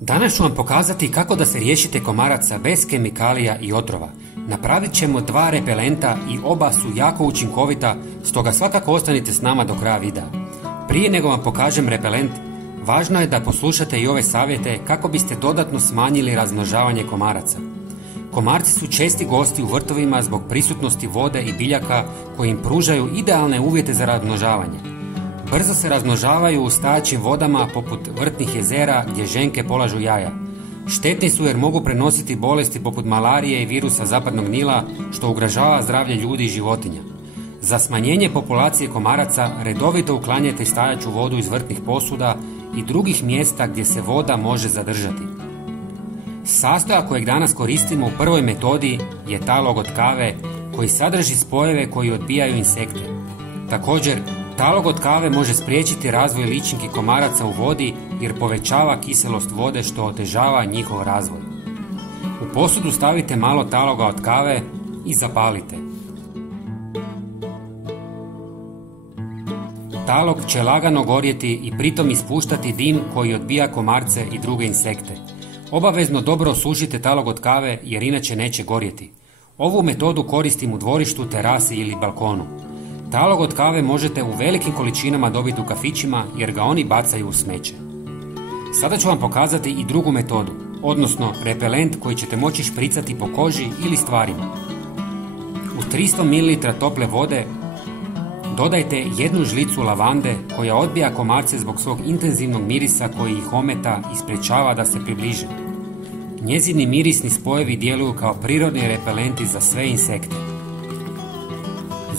Danas ću vam pokazati kako da se riješite komaraca bez kemikalija i otrova. Napravit ćemo 2 repelenta i oba su jako učinkovita, stoga svakako ostanite s nama do kraja videa. Prije nego vam pokažem repelent, važno je da poslušate i ove savjete kako biste dodatno smanjili razmnožavanje komaraca. Komarci su česti gosti u vrtovima zbog prisutnosti vode i biljaka koji im pružaju idealne uvjete za razmnožavanje. Brzo se razmnožavaju u stajaćim vodama poput vrtnih jezera gdje ženke polažu jaja. Štetni su jer mogu prenositi bolesti poput malarije i virusa zapadnog Nila, što ugrožava zdravlje ljudi i životinja. Za smanjenje populacije komaraca redovito uklanjajte stajaću vodu iz vrtnih posuda i drugih mjesta gdje se voda može zadržati. Sastojak kojeg danas koristimo u prvoj metodi je talog od kave koji sadrži spojeve koji odbijaju insekte. Također, talog od kave može spriječiti razvoj ličinki komaraca u vodi jer povećava kiselost vode što otežava njihov razvoj. U posudu stavite malo taloga od kave i zapalite. Talog će lagano gorjeti i pritom ispuštati dim koji odbija komarce i druge insekte. Obavezno dobro osušite talog od kave jer inače neće gorjeti. Ovu metodu koristim u dvorištu, terasi ili balkonu. Talog od kave možete u velikim količinama dobiti u kafićima jer ga oni bacaju u smeće. Sada ću vam pokazati i drugu metodu, odnosno repelent koji ćete moći špricati po koži ili stvarima. U 300 ml tople vode dodajte 1 žlicu lavande koja odbija komarce zbog svog intenzivnog mirisa koji ih ometa i sprječava da se približe. Njezini mirisni spojevi djeluju kao prirodni repelenti za sve insekte.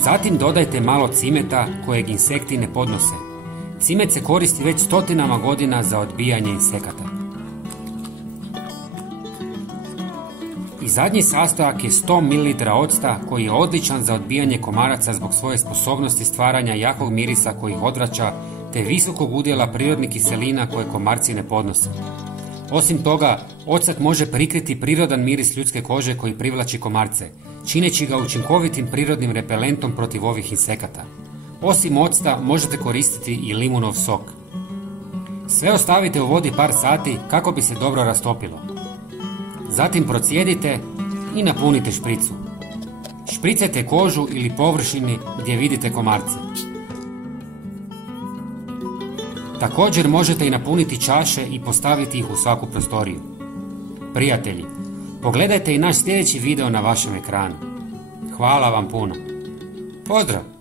Zatim dodajte malo cimeta kojeg insekti ne podnose. Cimet se koristi već stotinama godina za odbijanje insekata. I zadnji sastojak je 100 ml octa koji je odličan za odbijanje komaraca zbog svoje sposobnosti stvaranja jakog mirisa koji ih odvraća te visokog udjela prirodnih kiselina koje komarci ne podnose. Osim toga, ocet može prikriti prirodan miris ljudske kože koji privlači komarce, čineći ga učinkovitim prirodnim repelentom protiv ovih insekata. Osim octa možete koristiti i limunov sok. Sve ostavite u vodi par sati kako bi se dobro rastopilo. Zatim procijedite i napunite špricu. Špricajte kožu ili površini gdje vidite komarce. Također možete i napuniti čaše i postaviti ih u svaku prostoriju. Prijatelji, pogledajte i naš sljedeći video na vašem ekranu. Hvala vam puno. Pozdrav!